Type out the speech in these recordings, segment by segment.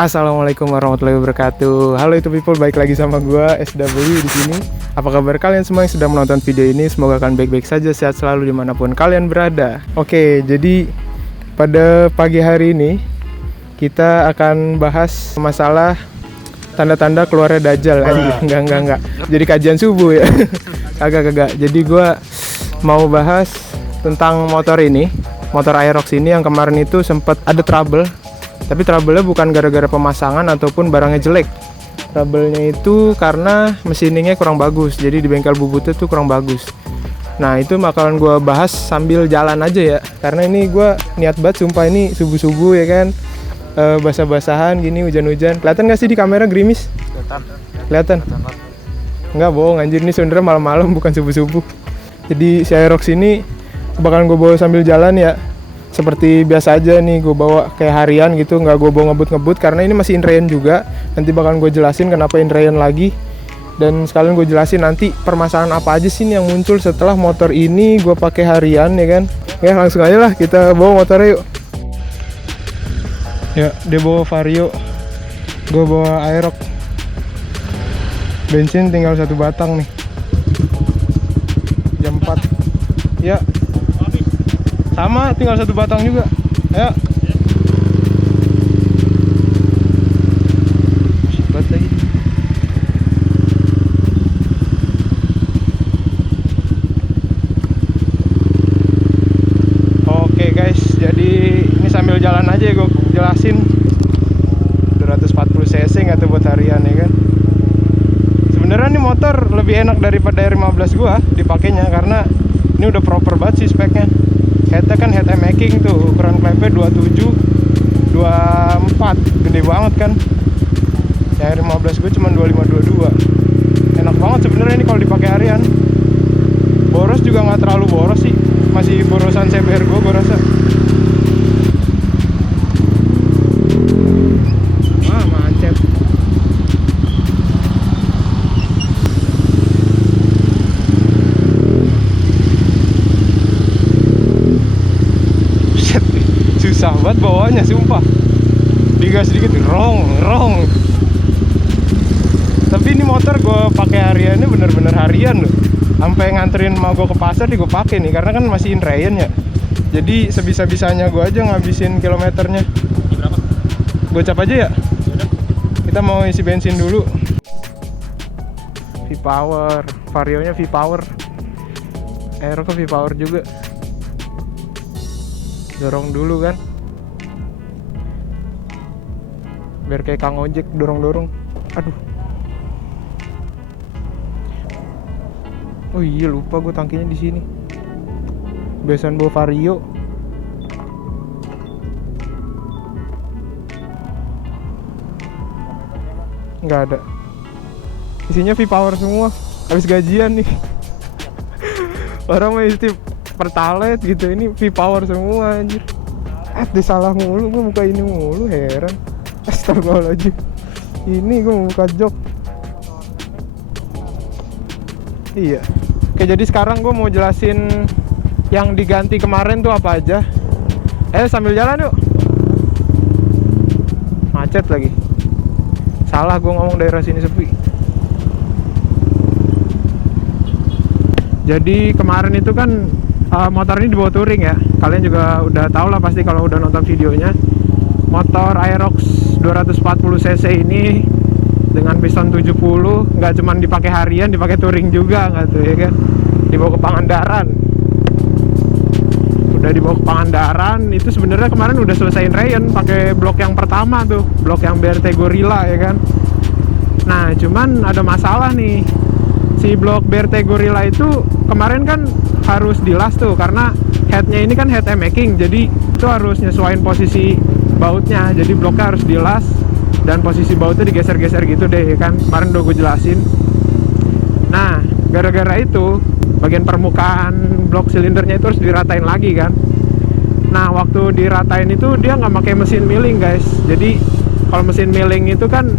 Assalamualaikum warahmatullahi wabarakatuh. Halo itu people, balik lagi sama gua SW di sini. Apa kabar kalian semua yang sudah menonton video ini? Semoga kalian baik-baik saja, sehat selalu dimanapun kalian berada. Oke, jadi pada pagi hari ini kita akan bahas masalah tanda-tanda keluarnya Dajjal. Enggak. Jadi kajian subuh ya. Kagak. Jadi gua mau bahas tentang motor ini, motor Aerox ini yang kemarin itu sempat ada trouble. Tapi trouble-nya bukan gara-gara pemasangan ataupun barangnya jelek. Trouble-nya itu karena mesiningnya kurang bagus. Jadi di bengkel bubutnya tuh kurang bagus. Nah itu bakalan gue bahas sambil jalan aja ya. Karena ini gue niat banget sumpah, ini subuh-subuh ya kan. Basah-basahan gini, hujan-hujan. Kelihatan gak sih di kamera gerimis? Kelihatan? Enggak bohong anjir, ini sebenarnya malam-malam bukan subuh-subuh. Jadi si Aerox ini bakalan gue bawa sambil jalan ya. Seperti biasa aja nih, gue bawa kayak harian gitu, nggak gue bawa ngebut-ngebut karena ini masih inrayan juga. Nanti bakalan gue jelasin kenapa inrayan lagi, dan sekalian gue jelasin nanti permasalahan apa aja sih yang muncul setelah motor ini gue pakai harian ya kan. Ya langsung aja lah kita bawa motornya yuk. Ya dia bawa Vario, gue bawa Aerox. Bensin tinggal 1 batang nih, jam 4 ya. Sama, tinggal 1 batang juga. Ayo. Cepat lagi. Oke guys, jadi ini sambil jalan aja ya gue jelasin. 240 cc nggak tuh buat harian ya kan. Sebenarnya nih motor lebih enak daripada R15 gua dipakainya karena ini udah proper banget sih speknya. Headnya kan head making tuh, ukuran klepnya 27 24, gede banget kan. Yang R15 gue cuma 25 22. Enak banget sebenarnya ini kalau dipakai harian. Boros juga nggak terlalu boros sih, masih borosan CBR gue rasa. Macet. Susah banget bawanya sumpah. Digas sedikit rong. Tapi ini motor gue pakai hariannya bener-bener harian loh. Sampai nganterin mau gue ke pasar gue pakai nih karena kan masih inrayan ya. Jadi sebisa-bisanya gue aja ngabisin kilometernya. Berapa? Gue cap aja ya. Kita mau isi bensin dulu. V-Power, Varionya V-Power. Aero ke V-Power juga. Dorong dulu kan, biar kayak Kang Ojek dorong-dorong. Aduh. Oh iya lupa gue tangkinya di sini. Biasaan bawa Vario. Nggak ada. Isinya V-Power semua. Habis gajian nih. Orang mah isi Pertalite gitu, ini V-Power semua anjir. Disalah mulu, gue buka ini mulu, heran. Astagfirullahaladzim. Ini gue mau buka jok. Iya. Oke, jadi sekarang gue mau jelasin yang diganti kemarin tuh apa aja. Sambil jalan yuk. Macet lagi. Salah gue ngomong daerah sini sepi. Jadi kemarin itu kan motor ini dibawa touring ya. Kalian juga udah tahu lah pasti kalau udah nonton videonya. Motor Aerox 240 cc ini dengan piston 70 nggak cuman dipakai harian, dipakai touring juga nggak tuh ya kan. Dibawa ke Pangandaran. Udah dibawa ke Pangandaran, itu sebenarnya kemarin udah selesaiin Rayon pakai blok yang pertama tuh, blok yang BRT Gorilla ya kan. Nah, cuman ada masalah nih. Si blok BRT Gorilla itu kemarin kan harus dilas tuh karena headnya ini kan head making, jadi itu harus nyesuaiin posisi bautnya. Jadi bloknya harus dilas dan posisi bautnya digeser-geser gitu deh kan. Kemarin udah gue jelasin. Nah, gara-gara itu bagian permukaan blok silindernya itu harus diratain lagi kan. Nah, waktu diratain itu dia nggak pakai mesin milling guys. Jadi kalau mesin milling itu kan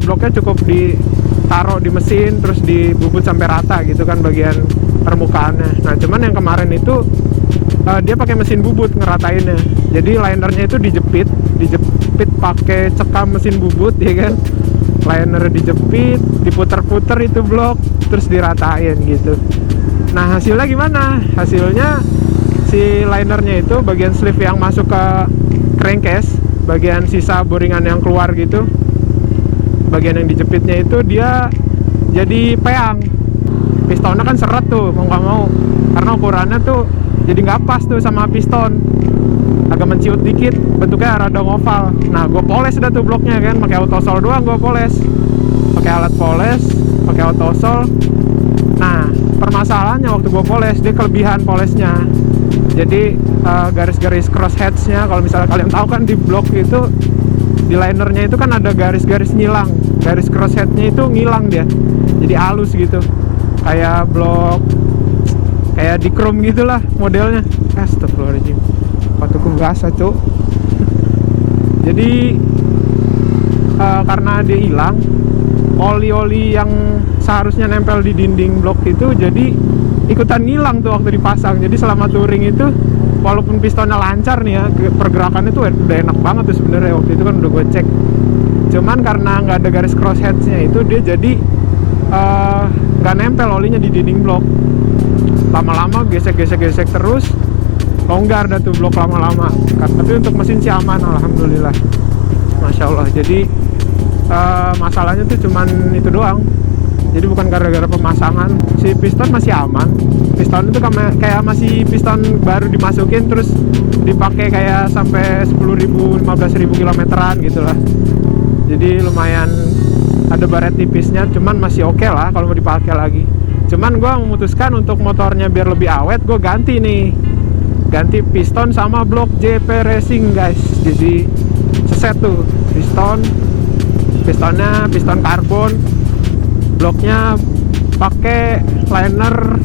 bloknya cukup ditaruh di mesin terus dibubut sampai rata gitu kan bagian permukaannya. Nah cuman yang kemarin itu dia pakai mesin bubut ngeratainnya. Jadi linernya itu dijepit dijepit pakai cekam mesin bubut ya kan. Liner dijepit, diputer-puter itu blok, terus diratain gitu. Nah hasilnya gimana? Hasilnya si linernya itu bagian sleeve yang masuk ke crankcase, bagian sisa boringan yang keluar gitu, bagian yang dijepitnya itu dia jadi peang. Pistonnya kan seret tuh mau nggak mau, karena ukurannya tuh jadi nggak pas tuh sama piston, agak menciut dikit, bentuknya rada oval. Nah gue poles dah tuh bloknya kan, pakai autosol doang gue poles, pakai alat poles, pakai autosol. Nah permasalahannya waktu gue poles, dia kelebihan polesnya. Jadi garis-garis cross heads-nya, kalau misalnya kalian tahu kan di blok itu, di linernya itu kan ada garis-garis nyilang, garis cross head-nya itu ngilang dia, jadi halus gitu, kayak blok, kayak di chrome gitulah modelnya. Astagfirullahaladzim, sepatuku basah cuk. Jadi karena dia hilang, oli-oli yang seharusnya nempel di dinding blok itu jadi ikutan ngilang tuh waktu dipasang. Jadi selama touring itu, walaupun pistonnya lancar nih ya, pergerakannya tuh udah enak banget tuh sebenarnya. Waktu itu kan udah gue cek, cuman karena nggak ada garis cross heads-nya itu, dia jadi nggak nempel olinya di dinding blok. Lama-lama gesek terus, longgar dah tuh blok lama-lama. Tapi untuk mesin sih aman, alhamdulillah, masya Allah. Jadi masalahnya tuh cuman itu doang. Jadi bukan gara-gara pemasangan, si piston masih aman. Piston itu kayak masih piston baru dimasukin terus dipakai kayak sampai 10.000, 15.000 kilometeran gitu lah. Jadi lumayan ada baret tipisnya, cuman masih oke lah kalau mau dipakai lagi. Cuman gue memutuskan untuk motornya biar lebih awet, gue ganti nih, ganti piston sama blok JP Racing guys. Jadi seset tuh pistonnya piston karbon, bloknya pakai liner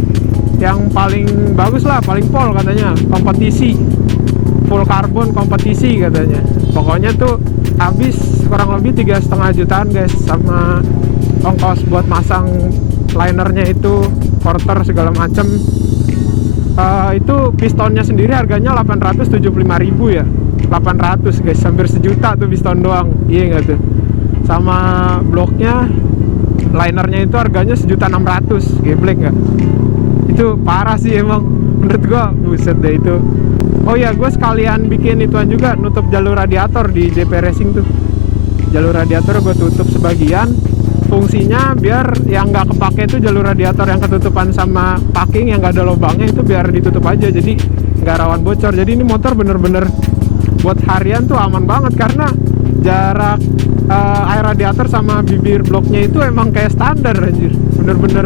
yang paling bagus lah, paling pol katanya, kompetisi, full karbon kompetisi katanya. Pokoknya tuh habis kurang lebih 3,5 jutaan guys, sama ongkos buat masang linernya itu, quarter segala macem. Itu pistonnya sendiri harganya 875.000 ya, 800 guys, hampir sejuta tuh piston doang. Iya nggak tuh? Sama bloknya, linernya itu harganya 1.600.000, geblek nggak? Itu parah sih emang menurut gua, buset deh itu. Oh ya, gue sekalian bikin ituan juga, nutup jalur radiator di JP Racing tuh. Jalur radiator gue tutup sebagian, fungsinya biar yang nggak kepake itu jalur radiator yang ketutupan sama packing yang nggak ada lubangnya itu biar ditutup aja, jadi nggak rawan bocor. Jadi ini motor bener-bener buat harian tuh aman banget, karena jarak air radiator sama bibir bloknya itu emang kayak standar anjir, bener-bener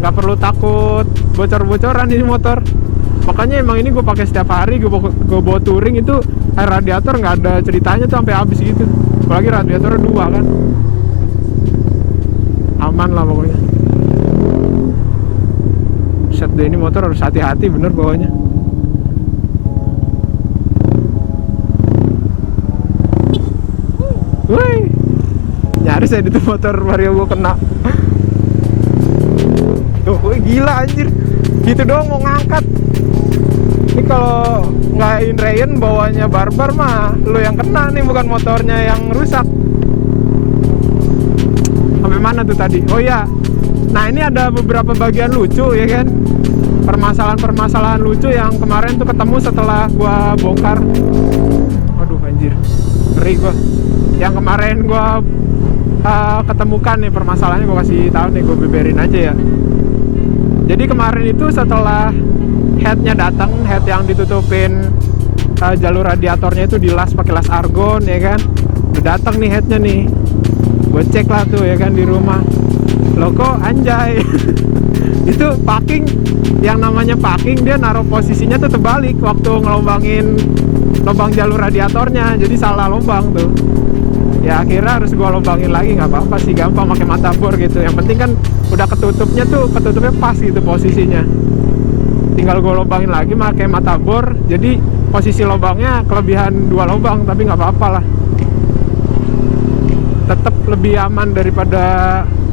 nggak perlu takut bocor-bocoran ini motor. Makanya emang ini gue pakai setiap hari, gue bawa touring itu air radiator nggak ada ceritanya tuh sampai habis gitu, apalagi radiatornya 2 kan, aman lah pokoknya. Set deh, ini motor harus hati-hati bener bawanya. Woi, nyaris ya itu motor Vario gue kena. Tuh, gila anjir, gitu doang mau ngangkat. Ini kalau nggak inrain bawanya barbar mah lo yang kena nih, bukan motornya yang rusak. Sampai mana tuh tadi? Oh iya, nah ini ada beberapa bagian lucu ya kan, permasalahan lucu yang kemarin tuh ketemu setelah gua bongkar. Aduh anjir, ngeri gua. Yang kemarin gua ketemukan nih permasalahannya, gua kasih tahu nih, gua beberin aja ya. Jadi kemarin itu setelah headnya datang, head yang ditutupin jalur radiatornya itu dilas pakai las argon ya kan, udah datang nih headnya nih. Gue cek lah tuh ya kan di rumah, loh kok anjay. Itu packing, yang namanya packing dia naruh posisinya tuh terbalik waktu ngelombangin lubang jalur radiatornya, jadi salah lubang tuh. Ya akhirnya harus gue lubangin lagi, nggak apa-apa sih, gampang pakai mata bor gitu. Yang penting kan udah ketutupnya pas gitu posisinya. Tinggal gue lubangin lagi pakai mata bor, jadi posisi lubangnya kelebihan 2 lubang, tapi nggak apa-apa lah. Tetap lebih aman daripada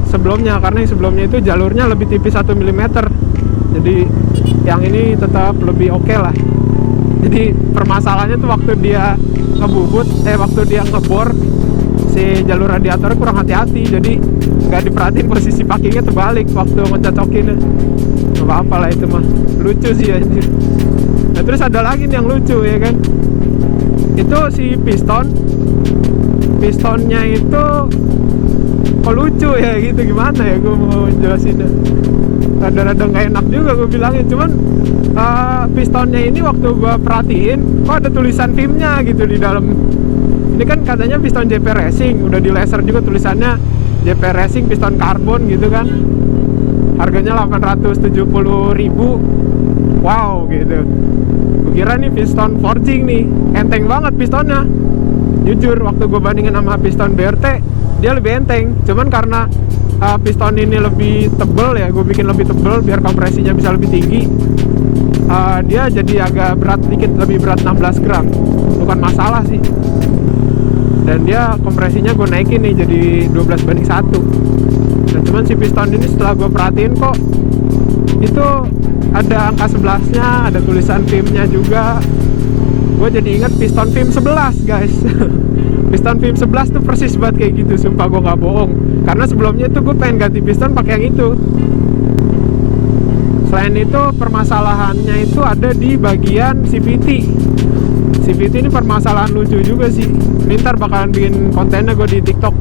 sebelumnya, karena yang sebelumnya itu jalurnya lebih tipis 1 mm. Jadi yang ini tetap lebih oke lah. Jadi permasalahannya tuh waktu dia ngebubut, waktu dia ngebor si jalur radiatornya kurang hati-hati, jadi nggak diperhatiin posisi packingnya terbalik waktu ngecocokinnya. Nggak apa-apa lah itu mah, lucu sih anjir. Nah terus ada lagi nih yang lucu ya kan, itu si pistonnya itu kok lucu ya gitu, gimana ya gue mau jelasinnya, rada-rada nggak enak juga gue bilangin. Cuman pistonnya ini waktu gue perhatiin kok ada tulisan VIM-nya gitu di dalam. Ini kan katanya piston JP Racing, udah di laser juga tulisannya JP Racing piston karbon gitu kan, harganya 870.000. Wow gitu, gue kira nih piston forging nih, enteng banget pistonnya. Jujur waktu gue bandingin sama piston BRT, dia lebih enteng. Cuman karena piston ini lebih tebel ya, gue bikin lebih tebel biar kompresinya bisa lebih tinggi. Dia jadi agak berat dikit, lebih berat 16 gram. Bukan masalah sih. Dan dia kompresinya gue naikin nih jadi 12:1. Dan cuman si piston ini setelah gue perhatiin kok itu ada angka 11-nya, ada tulisan VIM-nya juga. Gue jadi ingat piston VIM 11 guys. Piston VIM 11 tuh persis banget kayak gitu, sumpah gue gak bohong. Karena sebelumnya tuh gue pengen ganti piston pakai yang itu. Selain itu permasalahannya itu ada di bagian CVT. CVT ini permasalahan lucu juga sih. Ini ntar bakalan bikin kontennya gue di TikTok.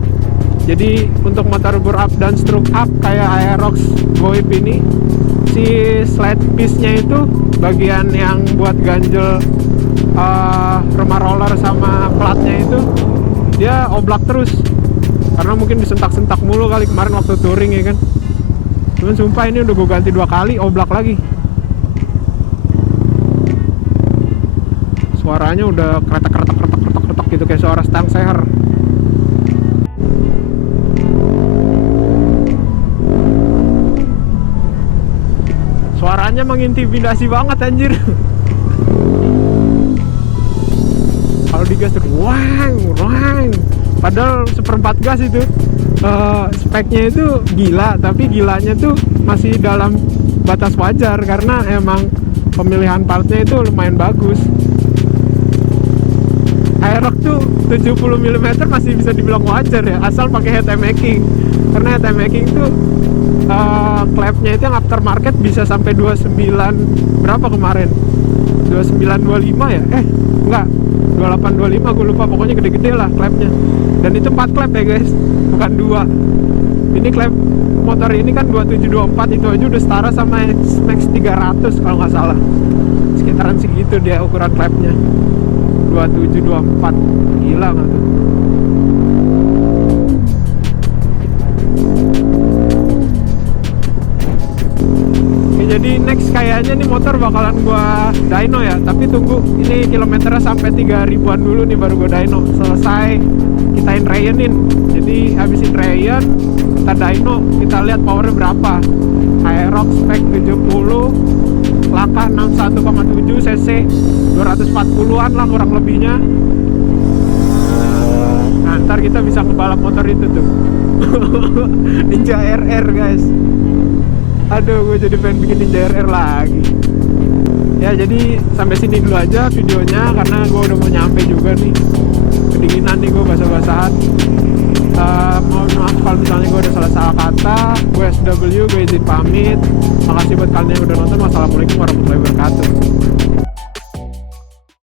Jadi untuk motor bore up dan stroke up kayak Aerox Goip ini, si slide piece-nya itu bagian yang buat ganjel remah roller sama platnya itu dia oblak terus, karena mungkin disentak-sentak mulu kali kemarin waktu touring ya kan. Cuman sumpah ini udah gue ganti 2 kali oblak lagi. Suaranya udah kretek gitu kayak suara stang seher. Suaranya mengintimidasi banget anjir. Kalau digas tuh wang. Padahal 1/4 gas itu. Speknya itu gila, tapi gilanya tuh masih dalam batas wajar karena emang pemilihan partnya itu lumayan bagus. Aerox tuh 70 mm masih bisa dibilang wajar ya, asal pakai head making. Karena head making tuh klepnya itu yang aftermarket bisa sampai 29 berapa kemarin? 2925 ya? Enggak, 2825 gue lupa, pokoknya gede-gede lah klepnya. Dan itu 4 klep ya guys, bukan 2. Ini klep motor ini kan 2724, itu aja udah setara sama Max 300 kalau nggak salah. Sekitaran segitu dia ukuran klepnya. 2724, gila nggak tuh? Oke, jadi next kayaknya nih motor bakalan gua dyno ya, tapi tunggu ini kilometernya sampai 3000-an dulu nih baru gua dyno. Selesai kitain rayenin, jadi habisin rayen kita dyno, kita lihat powernya berapa. Aerox spek 70, laka 61,7 cc, 240-an lah kurang lebihnya. Nah ntar kita bisa ngebalap motor itu tuh. Ninja RR guys. Aduh, gue jadi pengen bikin Ninja RR lagi. Ya jadi sampai sini dulu aja videonya, karena gue udah mau nyampe juga nih. Kedinginan nih gue basah-basahan. Mohon maaf kalau misalnya gue udah salah kata. Gue SW, gue izin pamit. Makasih buat kalian yang udah nonton. Wassalamualaikum warahmatullahi wabarakatuh.